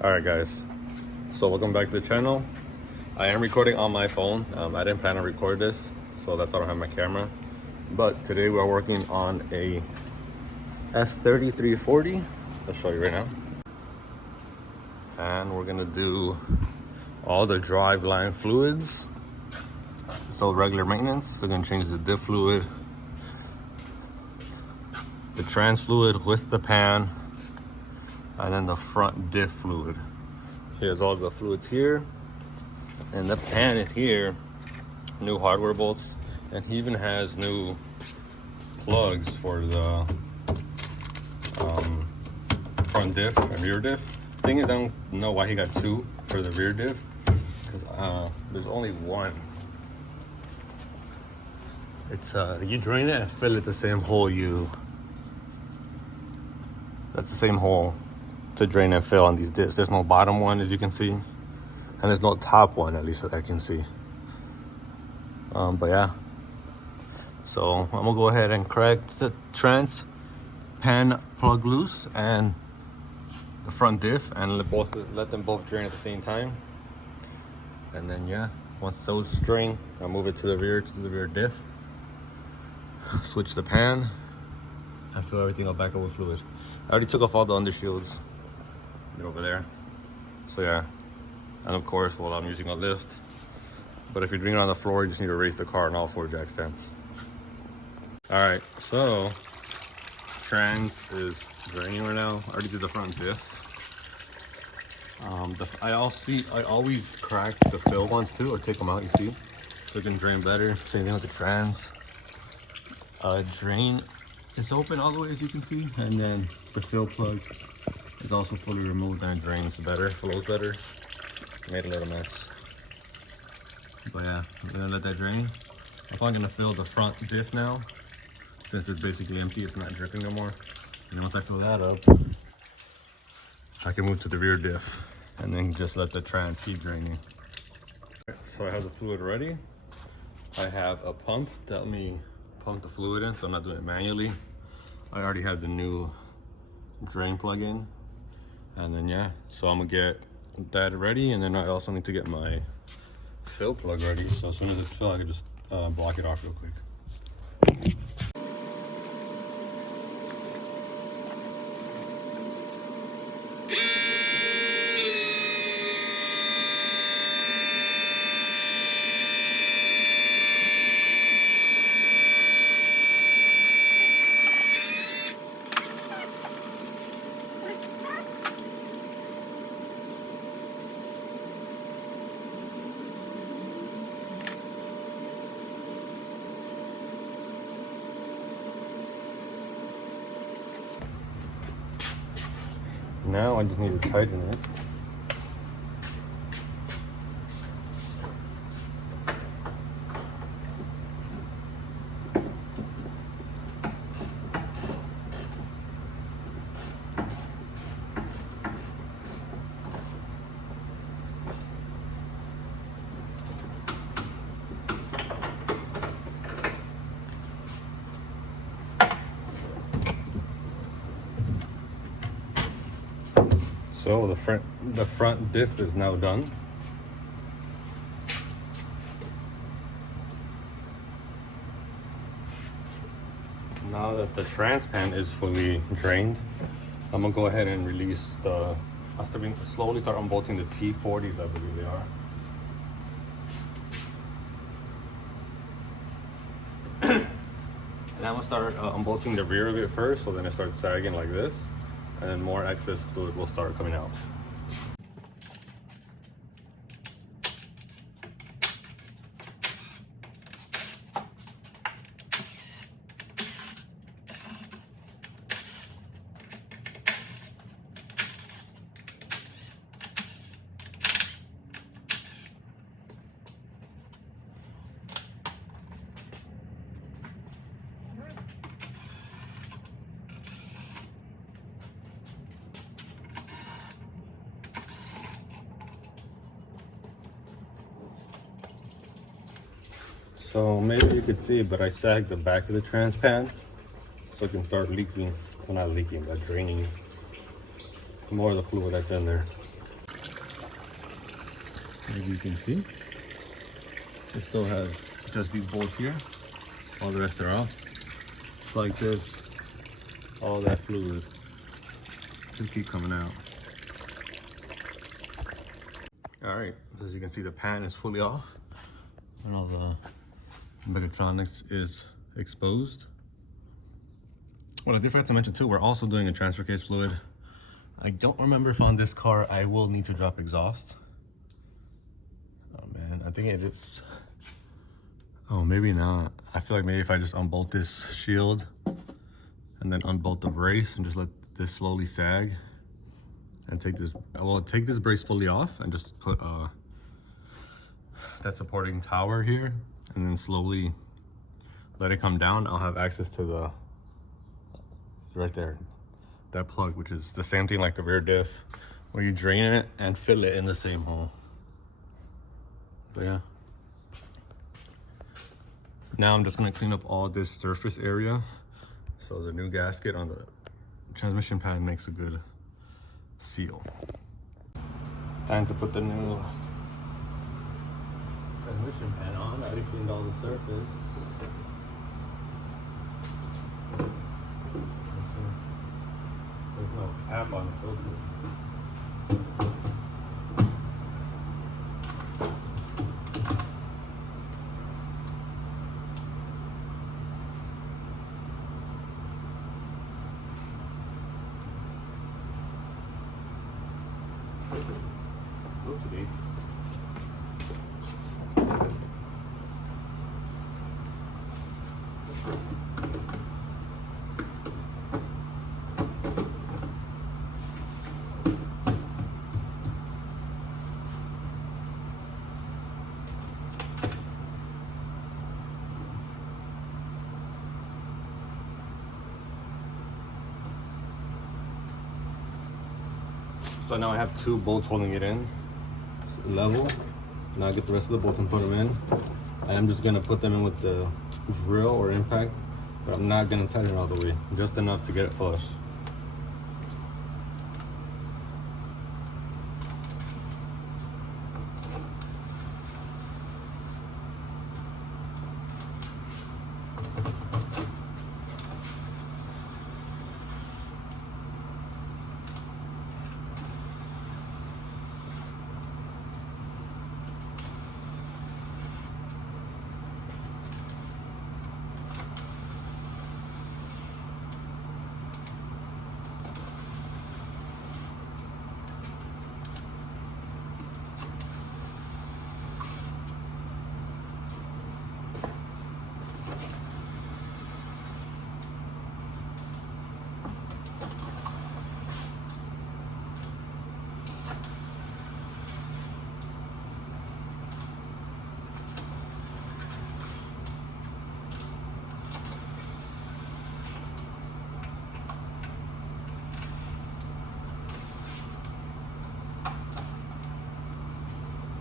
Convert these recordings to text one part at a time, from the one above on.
Alright guys, so welcome back to the channel. I am recording on my phone. I didn't plan to record this, so that's why I don't have my camera. But today we're working on a F30 340. I'll show you right now. And we're gonna do all the driveline fluids. So regular maintenance, we're gonna change the diff fluid, the trans fluid with the pan, and then the front diff fluid. Here's all the fluids here, and the pan is here. New hardware bolts, and he even has new plugs for the front diff and rear diff. Thing is, I don't know why he got two for the rear diff, because there's only one. It's you drain it and fill it the same hole that's the same hole to drain and fill on these diffs. There's no bottom one, as you can see, and there's no top one, at least that I can see. But yeah, so I'm gonna go ahead and crack the trans pan plug loose and the front diff, and let them both drain at the same time. And then yeah, once those drain, I'll move it to the rear diff, switch the pan, and fill everything up back up with fluid. I already took off all the undershields. They're over there. So yeah, and of course, well, I'm using a lift. But if you're doing it on the floor, you just need to raise the car on all four jack stands. All right, so trans is draining right now. I already did the front diff. I always crack the fill ones too, or take them out, you see, so it can drain better. Same thing with the trans. Drain is open all the way, as you can see, and then the fill plug is also fully removed, and it drains better, flows better. Made a little mess, but yeah, I'm gonna let that drain. I'm probably gonna fill the front diff now, since it's basically empty, it's not dripping no more. And then once I fill that up, I can move to the rear diff and then just let the trans keep draining. So I have the fluid ready. I have a pump to help me pump the fluid in, so I'm not doing it manually. I already have the new drain plug in. And then yeah, so I'm gonna get that ready, and then I also need to get my fill plug ready. So as soon as it's filled, I can just block it off real quick. Now I just need to tighten it. So the front diff is now done. Now that the trans pan is fully drained, I'm gonna go ahead and release the. I'll slowly start unbolting the T40s, I believe they are. And I'm gonna start unbolting the rear of it first, so then it starts sagging like this, and then more excess fluid will start coming out. So maybe you could see, but I sagged the back of the trans pan so it can start leaking. Well, not leaking, but draining more of the fluid that's in there. As you can see, it still has just these bolts here. All the rest are off. It's like this. All that fluid just keep coming out. All right, as you can see, the pan is fully off and all the mechatronics is exposed. What I did forget to mention too, we're also doing a transfer case fluid. I don't remember if on this car I will need to drop exhaust. Oh man, I think it is. Oh, maybe not. I feel like maybe if I just unbolt this shield and then unbolt the brace and just let this slowly sag and take this, well, take this brace fully off and just put that supporting tower here and then slowly let it come down. I'll have access to the, right there, that plug, which is the same thing like the rear diff, where you drain it and fill it in the same hole. But yeah. Now I'm just gonna clean up all this surface area so the new gasket on the transmission pan makes a good seal. Time to put the new transmission pan on. I already cleaned all the surface. There's no cap on the filter. Oopsie-daisy. So now I have 2 bolts holding it in, level. Now I get the rest of the bolts and put them in. And I'm just gonna put them in with the drill or impact, but I'm not gonna tighten it all the way, just enough to get it flush.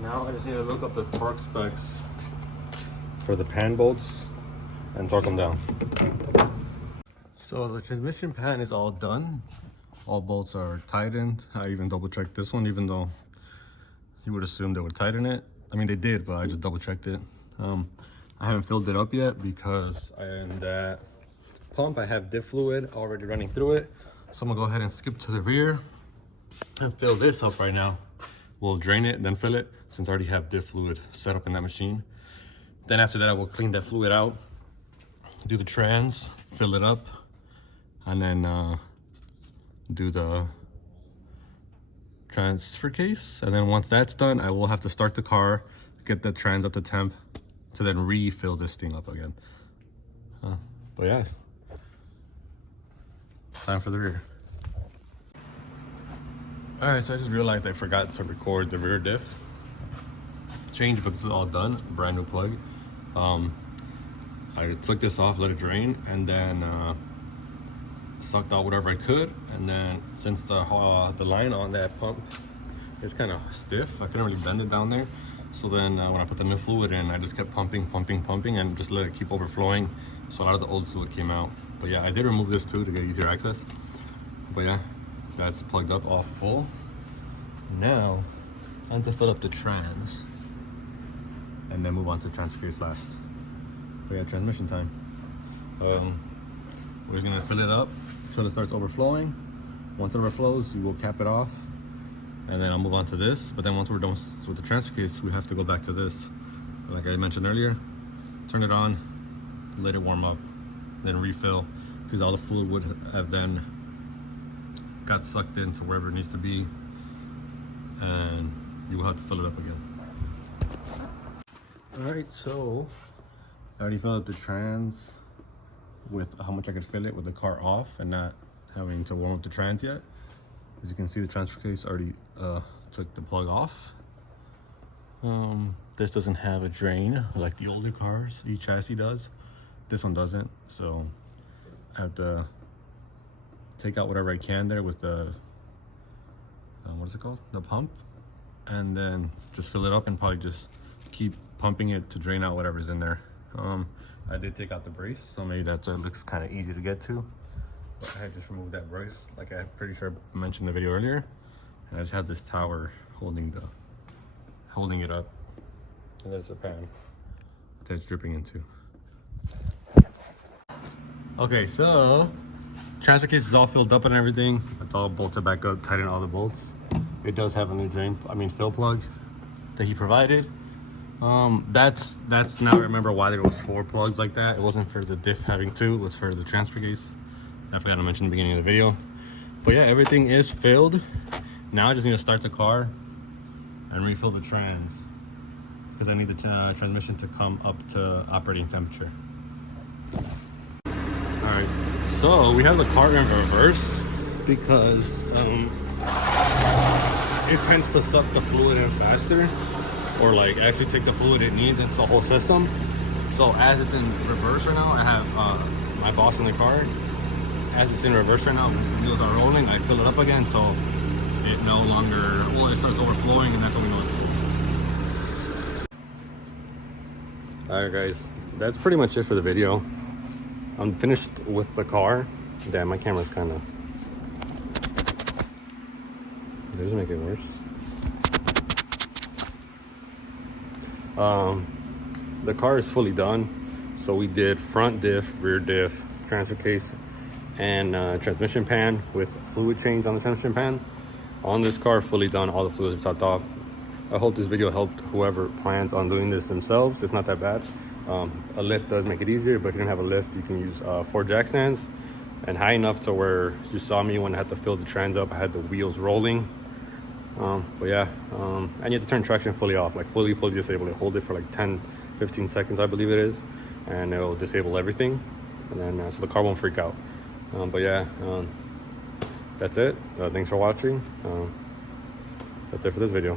Now I just need to look up the torque specs for the pan bolts and torque them down. So the transmission pan is all done. All bolts are tightened. I even double checked this one, even though you would assume they would tighten it. I mean, they did, but I just double checked it. I haven't filled it up yet because in that pump I have diff fluid already running through it. So I'm gonna go ahead and skip to the rear and fill this up right now. We'll drain it, then fill it, since I already have diff fluid set up in that machine. Then after that, I will clean that fluid out, do the trans, fill it up, and then do the transfer case. And then once that's done, I will have to start the car, get the trans up to temp, to then refill this thing up again. But yeah, time for the rear. All right, so I just realized I forgot to record the rear diff change, but this is all done, brand new plug. I took this off, let it drain, and then sucked out whatever I could. And then since the line on that pump is kind of stiff, I couldn't really bend it down there. So then when I put the new fluid in, I just kept pumping, and just let it keep overflowing. So a lot of the old fluid came out. But yeah, I did remove this too to get easier access. But yeah, that's plugged up, all full. Now and to fill up the trans, and then move on to transfer case last. But yeah, transmission time. We're just gonna fill it up until it starts overflowing. Once it overflows, you will cap it off, and then I'll move on to this. But then once we're done with the transfer case, we have to go back to this. Like I mentioned earlier, turn it on, let it warm up, then refill, because all the fluid would have then got sucked into wherever it needs to be, and you will have to fill it up again. All right, so I already filled up the trans with how much I could fill it with the car off and not having to warm up the trans yet. As you can see, the transfer case already took the plug off. This doesn't have a drain like the older cars, each chassis does. This one doesn't, so I have to take out whatever I can there with the, what is it called? The pump, and then just fill it up and probably just keep pumping it to drain out whatever's in there. I did take out the brace, so maybe that's why it looks kind of easy to get to. But I had just removed that brace, like I'm pretty sure I mentioned in the video earlier. And I just have this tower holding it up. And there's a pan that it's dripping into. Okay, so transfer case is all filled up and everything. It's all bolted back up, tighten all the bolts. It does have a new fill plug that he provided. That's now I remember why there was 4 plugs like that. It wasn't for the diff having 2, it was for the transfer case. I forgot to mention in the beginning of the video. But yeah, everything is filled. Now I just need to start the car and refill the trans, because I need the transmission to come up to operating temperature. All right, so we have the car in reverse because it tends to suck the fluid in faster, or like actually take the fluid it needs into the whole system. So as it's in reverse right now, I have my boss in the car. As it's in reverse right now, the wheels are rolling, I fill it up again until it no longer, well, it starts overflowing, and that's when we know it's full. All right guys, that's pretty much it for the video. I'm finished with the car. Damn, my camera's kind of, they just make it worse. The car is fully done. So we did front diff, rear diff, transfer case, and transmission pan with fluid change on the transmission pan. On this car, fully done, all the fluids are topped off. I hope this video helped whoever plans on doing this themselves. It's not that bad. A lift does make it easier, but if you don't have a lift, you can use 4 jack stands, and high enough to where you saw me when I had to fill the trans up, I had the wheels rolling. But yeah, and you have to turn traction fully off, like fully disable it. Hold it for like 10-15 seconds, I believe it is, and it'll disable everything, and then so the car won't freak out. But yeah, that's it. Thanks for watching. That's it for this video.